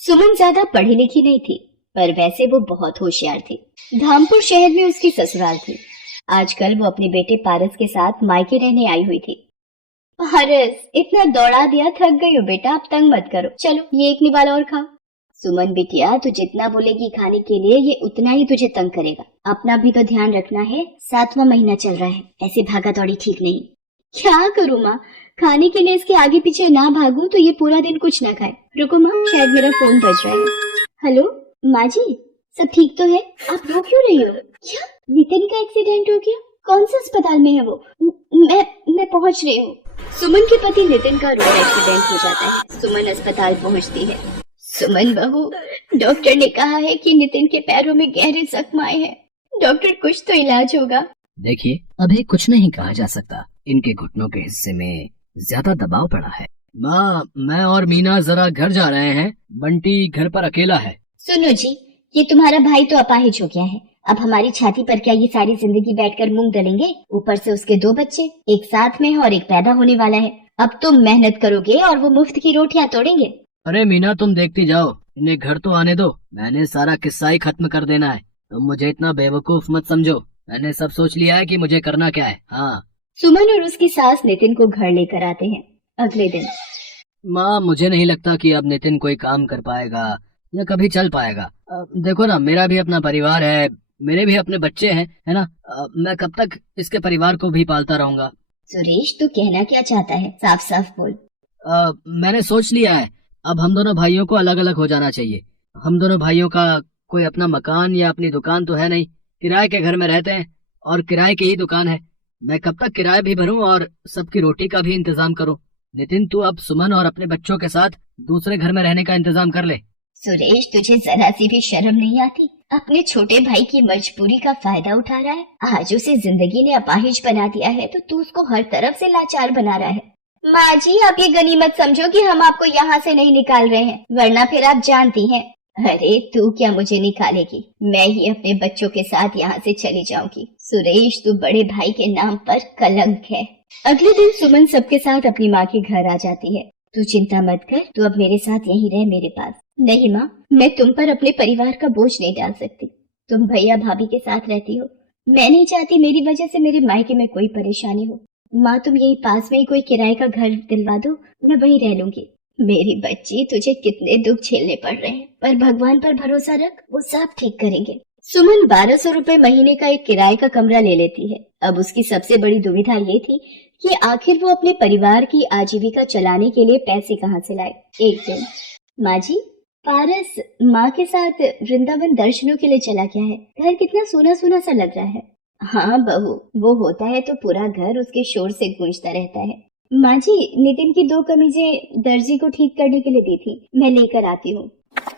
सुमन ज्यादा पढ़ी लिखी नहीं थी, पर वैसे वो बहुत होशियार थी। धामपुर शहर में उसकी ससुराल थी। आजकल वो अपने बेटे पारस के साथ मायके रहने आई हुई थी। पारस, इतना दौड़ा दिया, थक गई हो बेटा, अब तंग मत करो, चलो ये एक निवाला और खाओ। सुमन बिटिया, तू जितना बोलेगी खाने के लिए ये उतना ही तुझे तंग करेगा। अपना भी तो ध्यान रखना है, 7वां महीना चल रहा है, ऐसे भागा दौड़ी ठीक नहीं। क्या करूँ माँ, खाने के लिए इसके आगे पीछे ना भागूं तो ये पूरा दिन कुछ ना खाए। रुको माँ, शायद मेरा फोन बज रहा है। हेलो माँ जी, सब ठीक तो है? आप रो क्यों रही हो? क्या नितिन का एक्सीडेंट हो गया? कौन से अस्पताल में है वो? मैं पहुँच रही हूँ। सुमन के पति नितिन का रोड एक्सीडेंट हो जाता है। सुमन अस्पताल पहुँचती है। सुमन बहू, डॉक्टर ने कहा है कि नितिन के पैरों में गहरे जख्म आए हैं। डॉक्टर, कुछ तो इलाज होगा। देखिए, अभी कुछ नहीं कहा जा सकता, इनके घुटनों के हिस्से में ज्यादा दबाव पड़ा है। माँ, मैं और मीना जरा घर जा रहे हैं, बंटी घर पर अकेला है। सुनो जी, ये तुम्हारा भाई तो अपाहिज हो गया है। अब हमारी छाती पर क्या ये सारी जिंदगी बैठकर मूंग दलेंगे? ऊपर से उसके 2 बच्चे, एक साथ में है और एक पैदा होने वाला है। अब तुम मेहनत करोगे और वो मुफ्त की रोटियां तोड़ेंगे। अरे मीना, तुम देखती जाओ, इन्हें घर तो आने दो। मैंने सारा किस्सा ही खत्म कर देना है, तुम मुझे इतना बेवकूफ मत समझो। मैंने सब सोच लिया है कि मुझे करना क्या है। हाँ। सुमन और उसकी सास नितिन को घर लेकर आते हैं। अगले दिन, माँ, मुझे नहीं लगता कि अब नितिन कोई काम कर पाएगा या कभी चल पाएगा। देखो ना, मेरा भी अपना परिवार है, मेरे भी अपने बच्चे हैं, है ना। मैं कब तक इसके परिवार को भी पालता रहूंगा। सुरेश, तू कहना क्या चाहता है? साफ साफ बोल। मैंने सोच लिया है, अब हम दोनों भाइयों को अलग अलग हो जाना चाहिए। हम दोनों भाइयों का कोई अपना मकान या अपनी दुकान तो है नहीं, किराए के घर में रहते हैं और किराए की ही दुकान है। मैं कब तक किराया भी भरूं और सबकी रोटी का भी इंतजाम करूं। नितिन, तू अब सुमन और अपने बच्चों के साथ दूसरे घर में रहने का इंतजाम कर ले। सुरेश, तुझे जरा सी भी शर्म नहीं आती? अपने छोटे भाई की मजबूरी का फायदा उठा रहा है। आज उसे जिंदगी ने अपाहिज बना दिया है तो तू उसको हर तरफ से लाचार बना रहा है। माँ जी, आप ये गनीमत समझो कि हम आपको यहाँ से नहीं निकाल रहे हैं, वरना फिर आप जानती हैं। अरे तू क्या मुझे निकालेगी? मैं ही अपने बच्चों के साथ यहाँ से चली जाऊंगी। सुरेश, तू बड़े भाई के नाम पर कलंक है। अगले दिन सुमन सबके साथ अपनी माँ के घर आ जाती है। तू चिंता मत कर, तू अब मेरे साथ यहीं रह मेरे पास। नहीं माँ, मैं तुम पर अपने परिवार का बोझ नहीं डाल सकती। तुम भैया भाभी के साथ रहती हो, मैं नहीं चाहती मेरी वजह से मेरे मायके में कोई परेशानी हो। माँ, तुम यही पास में ही कोई किराए का घर दिलवा दो, मैं वहीं रह लूंगी। मेरी बच्ची, तुझे कितने दुख झेलने पड़ रहे हैं, पर भगवान पर भरोसा रख, वो सब ठीक करेंगे। सुमन 1200 रुपए महीने का एक किराए का कमरा ले लेती है। अब उसकी सबसे बड़ी दुविधा ये थी कि आखिर वो अपने परिवार की आजीविका चलाने के लिए पैसे कहाँ से लाए। एक दिन, माँ जी, पारस माँ के साथ वृंदावन दर्शनों के लिए चला गया है। घर कितना सूना सूना सा लग रहा है। हाँ बहू, वो होता है तो पूरा घर उसके शोर से गूंजता रहता है। माँ जी, नितिन की 2 कमीजें दर्जी को ठीक करने के लिए दी थी, मैं लेकर आती हूँ।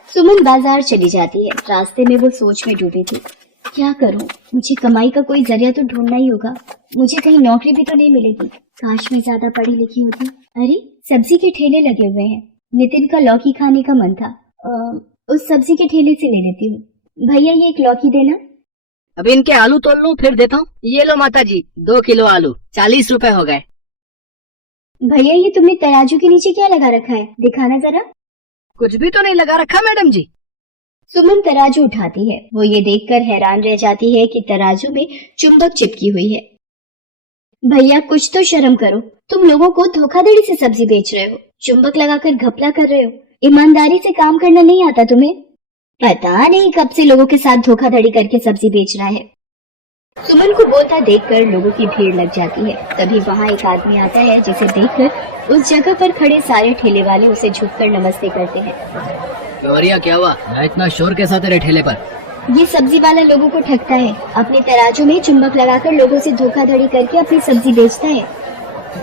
सुमन बाजार चली जाती है। रास्ते में वो सोच में डूबी थी, क्या करूँ? मुझे कमाई का कोई जरिया तो ढूंढना ही होगा। मुझे कहीं नौकरी भी तो नहीं मिलेगी। काश मैं ज्यादा पढ़ी लिखी होती। अरे, सब्जी के ठेले लगे हुए हैं। नितिन का लौकी खाने का मन था, उस सब्जी के ठेले से ले लेती हूँ। भैया, ये एक लौकी देना। अब इनके आलू तोल लूं, फिर देता हूँ। ये लो माता जी, 2 किलो आलू, 40 रुपए हो गए। भैया, ये तुमने तराजू के नीचे क्या लगा रखा है? दिखाना जरा। कुछ भी तो नहीं लगा रखा मैडम जी। सुमन तराजू उठाती है। वो ये देखकर हैरान रह जाती है कि तराजू में चुंबक चिपकी हुई है। भैया, कुछ तो शर्म करो, तुम लोगों को धोखाधड़ी से सब्जी बेच रहे हो, चुंबक लगाकर घपला कर रहे हो। ईमानदारी से काम करना नहीं आता तुम्हें? पता नहीं कब से लोगों के साथ धोखाधड़ी करके सब्जी बेच रहा है। सुमन को बोलता देखकर लोगों की भीड़ लग जाती है। तभी वहाँ एक आदमी आता है, जिसे देखकर उस जगह पर खड़े सारे ठेले वाले उसे झुककर नमस्ते करते हैं। गौरिया, क्या हुआ? मैं इतना शोर के साथ तेरे ठेले पर? ये सब्जी वाला लोगों को ठगता है, अपने तराजू में चुंबक लगाकर लोगों से धोखाधड़ी करके अपनी सब्जी बेचता है।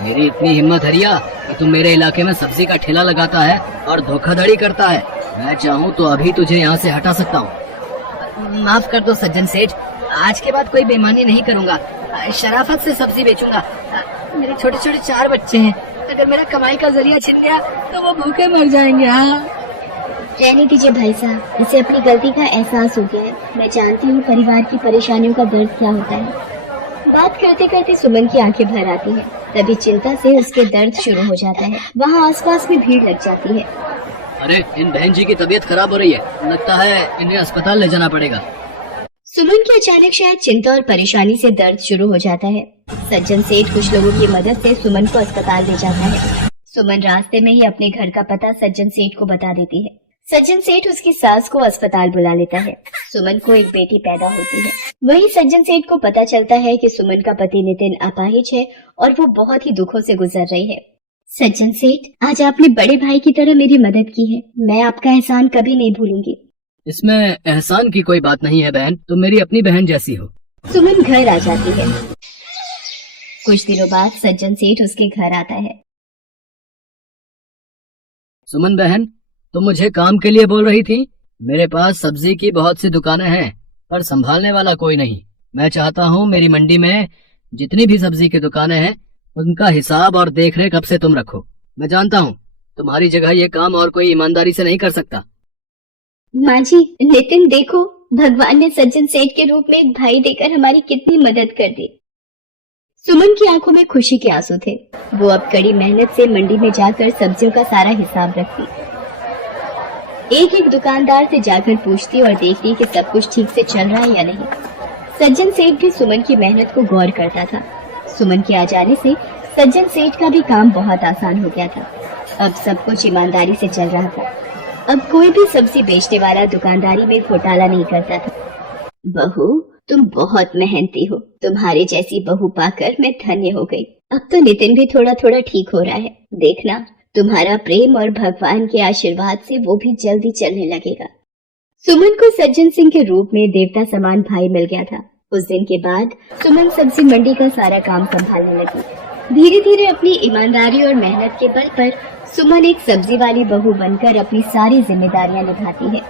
मेरी इतनी हिम्मत हरिया कि तुम मेरे इलाके में सब्जी का ठेला लगाता है और धोखाधड़ी करता है। मैं चाहूँ तो अभी तुझे यहाँ से हटा सकता हूँ। माफ कर दो सज्जन सेठ, आज के बाद कोई बेईमानी नहीं करूँगा। शराफत से सब्जी बेचूंगा। मेरे छोटे छोटे 4 बच्चे हैं, अगर मेरा कमाई का जरिया छिन गया तो वो भूखे मर जाएंगे। हाँ, रहने दीजिए भाई साहब, इसे अपनी गलती का एहसास हो गया है। मैं जानती हूँ परिवार की परेशानियों का दर्द क्या होता है। बात करते करते सुमन की आंखें भर आती हैं। तभी चिंता से उसके दर्द शुरू हो जाता है। वहाँ आसपास में भीड़ लग जाती है। अरे इन बहन जी की तबीयत खराब हो रही है, लगता है इन्हें अस्पताल ले जाना पड़ेगा। सुमन की अचानक शायद चिंता और परेशानी से दर्द शुरू हो जाता है। सज्जन सेठ कुछ लोगों की मदद से सुमन को अस्पताल ले जाता है। सुमन रास्ते में ही अपने घर का पता सज्जन सेठ को बता देती है। सज्जन सेठ उसकी सास को अस्पताल बुला लेता है। सुमन को एक बेटी पैदा होती है। वहीं सज्जन सेठ को पता चलता है कि सुमन का पति नितिन अपाहिज है और वो बहुत ही दुखों से गुजर रही है। सज्जन सेठ, आज आपने बड़े भाई की तरह मेरी मदद की है। मैं आपका एहसान कभी नहीं भूलूंगी। इसमें एहसान की कोई बात नहीं है बहन, तुम मेरी अपनी बहन जैसी हो। सुमन घर आ जाती है। कुछ दिनों बाद सज्जन सेठ उसके घर आता है। सुमन बहन, तुम मुझे काम के लिए बोल रही थी? मेरे पास सब्जी की बहुत सी दुकानें हैं, पर संभालने वाला कोई नहीं। मैं चाहता हूँ मेरी मंडी में जितनी भी सब्जी की दुकानें हैं उनका हिसाब और देखरेख अब से तुम रखो। मैं जानता हूँ तुम्हारी जगह ये काम और कोई ईमानदारी से नहीं कर सकता। माँ जी, नितिन देखो, भगवान ने सज्जन सेठ के रूप में एक भाई देकर हमारी कितनी मदद कर दी। सुमन की आंखों में खुशी के आंसू थे। वो अब कड़ी मेहनत से मंडी में जाकर सब्जियों का सारा हिसाब रखती, एक एक दुकानदार से जाकर पूछती और देखती कि सब कुछ ठीक से चल रहा है या नहीं। सज्जन सेठ भी सुमन की मेहनत को गौर करता था। सुमन के आ जाने से सज्जन सेठ का भी काम बहुत आसान हो गया था। अब सब कुछ ईमानदारी से चल रहा था। अब कोई भी सब्जी बेचने वाला दुकानदारी में घोटाला नहीं करता था। बहू, तुम बहुत मेहनती हो। तुम्हारी जैसी बहू पाकर मैं धन्य हो गई। अब तो नितिन भी थोड़ा थोड़ा ठीक हो रहा है। देखना, तुम्हारा प्रेम और भगवान के आशीर्वाद से वो भी जल्दी चलने लगेगा। सुमन को सज्जन सिंह के रूप में देवता समान भाई मिल गया था। उस दिन के बाद सुमन सब्जी मंडी का सारा काम संभालने लगी। धीरे धीरे अपनी ईमानदारी और मेहनत के बल पर सुमन एक सब्जी वाली बहू बनकर अपनी सारी जिम्मेदारियां निभाती है।